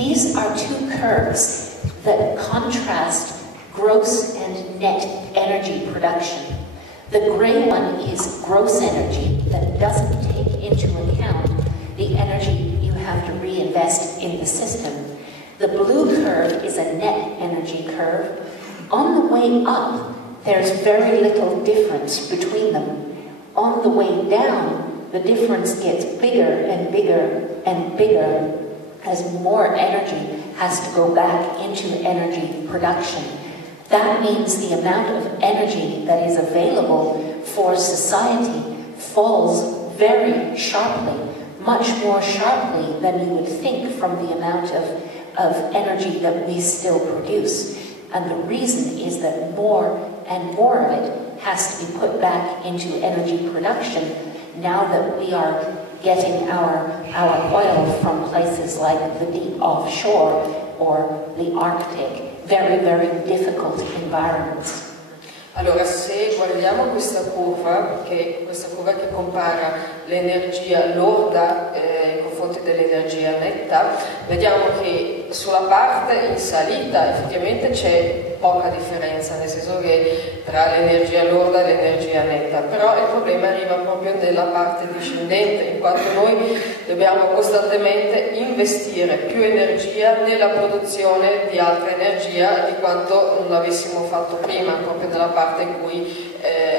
These are two curves that contrast gross and net energy production. The gray one is gross energy that doesn't take into account the energy you have to reinvest in the system. The blue curve is a net energy curve. On the way up, there's very little difference between them. On the way down, the difference gets bigger and bigger and bigger as more energy has to go back into energy production. That means the amount of energy that is available for society falls very sharply, much more sharply than you would think from the amount of energy that we still produce. And the reason is that more and more of it has to be put back into energy production now that we are getting our oil from places like the deep offshore or the Arctic. Very, very difficult environments. Allora, se guardiamo questa curva che compara l'energia lorda in confronto dell'energia netta, vediamo che sulla parte in salita effettivamente c'è poca differenza, nel senso che tra l'energia lorda e l'energia netta, però il problema arriva proprio nella parte discendente, in quanto noi dobbiamo costantemente investire più energia nella produzione di altra energia di quanto non l'avessimo fatto prima, proprio nella parte in cui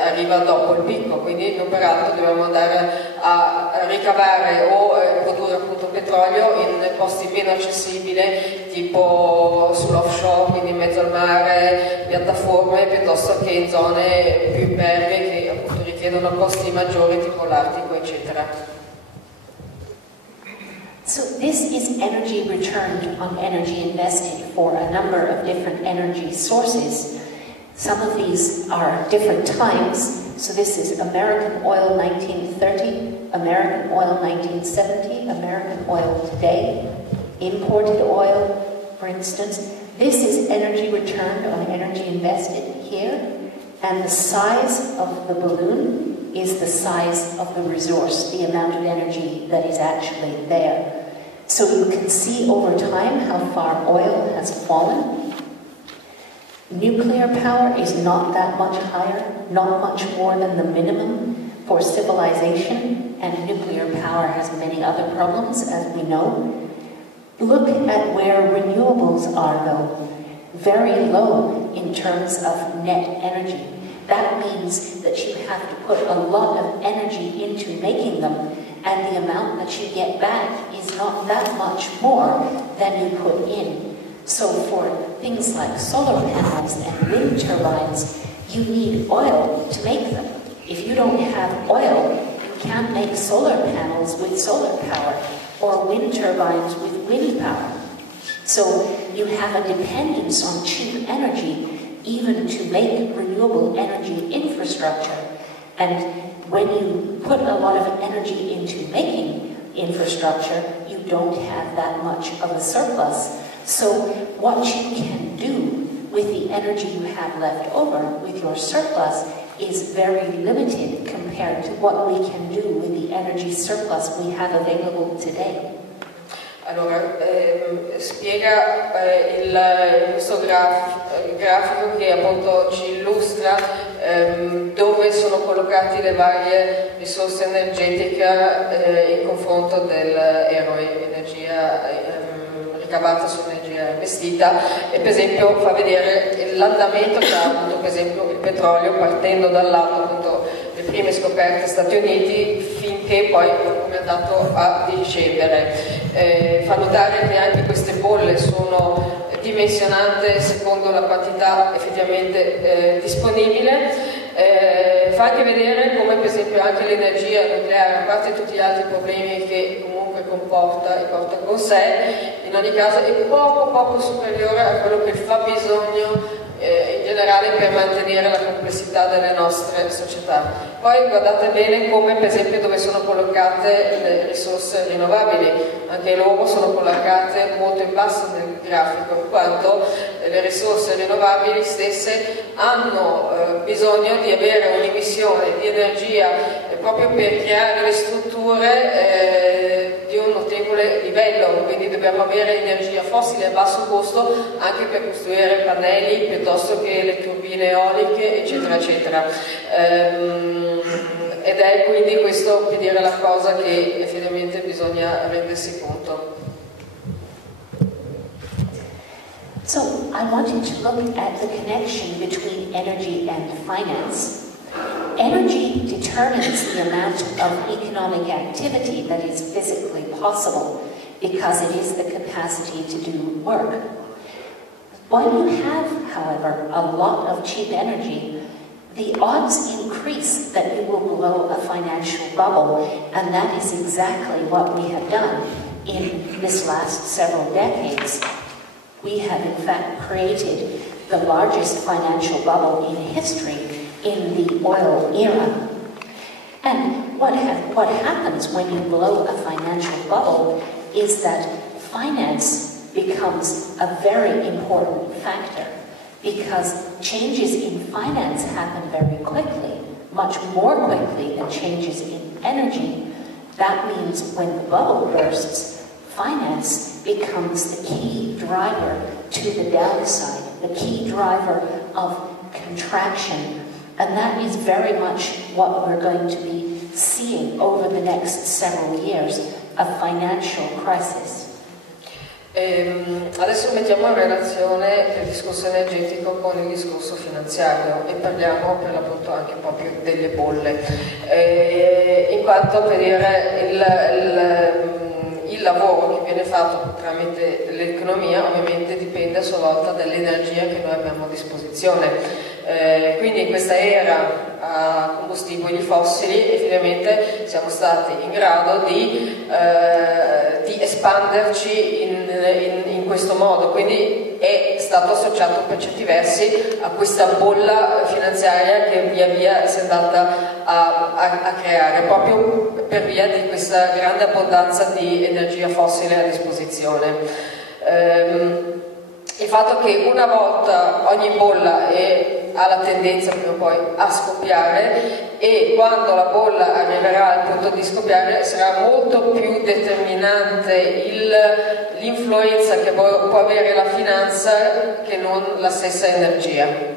arriva dopo il picco, quindi noi peraltro dobbiamo andare a ricavare o produrre appunto petrolio in posti meno accessibili, tipo sull'offshore, quindi in mezzo al mare, piattaforme, piuttosto che in zone più impervie che appunto richiedono costi maggiori, tipo l'Artico, eccetera. So this is energy returned on energy invested for a number of different energy sources. Some of these are different times. So this is American oil 1930, American oil 1970, American oil today, imported oil, for instance. This is energy returned on energy invested here, and the size of the balloon is the size of the resource, the amount of energy that is actually there. So you can see over time how far oil has fallen. Nuclear power is not that much higher, not much more than the minimum for civilization, and nuclear power has many other problems, as we know. Look at where renewables are, though. Very low in terms of net energy. That means that you have to put a lot of energy into making them, and the amount that you get back is not that much more than you put in. So for things like solar panels and wind turbines, you need oil to make them. If you don't have oil, you can't make solar panels with solar power or wind turbines with wind power. So you have a dependence on cheap energy even to make renewable energy infrastructure. And when you put a lot of energy into making infrastructure, you don't have that much of a surplus. So what you can do with the energy you have left over, with your surplus, is very limited compared to what we can do with the energy surplus we have available today. Allora, spiega questo grafico che appunto ci illustra dove sono collocate le varie risorse energetiche in confronto dell'energia ricavata sull'energia investita, e per esempio fa vedere l'andamento che ha avuto per esempio il petrolio partendo dal lato appunto le prime scoperte Stati Uniti finché poi come è andato a discendere. Fa notare che anche queste bolle sono dimensionate secondo la quantità effettivamente disponibile. Fa anche vedere come per esempio anche l'energia nucleare, a parte tutti gli altri problemi che comunque comporta e porta con sé, in ogni caso è poco superiore a quello che fa bisogno in generale per mantenere la complessità delle nostre società. Poi guardate bene come per esempio dove sono collocate le risorse rinnovabili, anche loro sono collocate molto in basso nel grafico, in quanto le risorse rinnovabili stesse hanno bisogno di avere un'emissione di energia proprio per creare le strutture di un notevole ragionevole livello, quindi dobbiamo avere energia fossile a basso costo anche per costruire pannelli piuttosto che le turbine eoliche, eccetera, eccetera. Ed è quindi questo, per dire, la cosa che effettivamente bisogna rendersi conto. So, I wanted to look at the connection between energy and finance. Energy determines the amount of economic activity that is physically possible because it is the capacity to do work. When you have, however, a lot of cheap energy, the odds increase that you will blow a financial bubble, and that is exactly what we have done in this last several decades. We have in fact created the largest financial bubble in history in the oil era. And what happens when you blow a financial bubble is that finance becomes a very important factor, because changes in finance happen very quickly, much more quickly than changes in energy. That means when the bubble bursts, finance becomes the key driver to the downside, the key driver of contraction. And that is very much what we're going to be seeing over the next several years, a financial crisis. Adesso mettiamo in relazione il discorso energetico con il discorso finanziario e parliamo per l'appunto anche proprio delle bolle, in quanto, per dire, il lavoro che viene fatto tramite l'economia ovviamente dipende a sua volta dall'energia che noi abbiamo a disposizione. Quindi in questa era a combustibili fossili effettivamente siamo stati in grado di espanderci in questo modo, quindi è stato associato per certi versi a questa bolla finanziaria che via via si è andata a creare, proprio per via di questa grande abbondanza di energia fossile a disposizione. Il fatto che una volta ogni bolla ha la tendenza prima o poi a scoppiare, e quando la bolla arriverà al punto di scoppiare sarà molto più determinante l'influenza che può avere la finanza che non la stessa energia.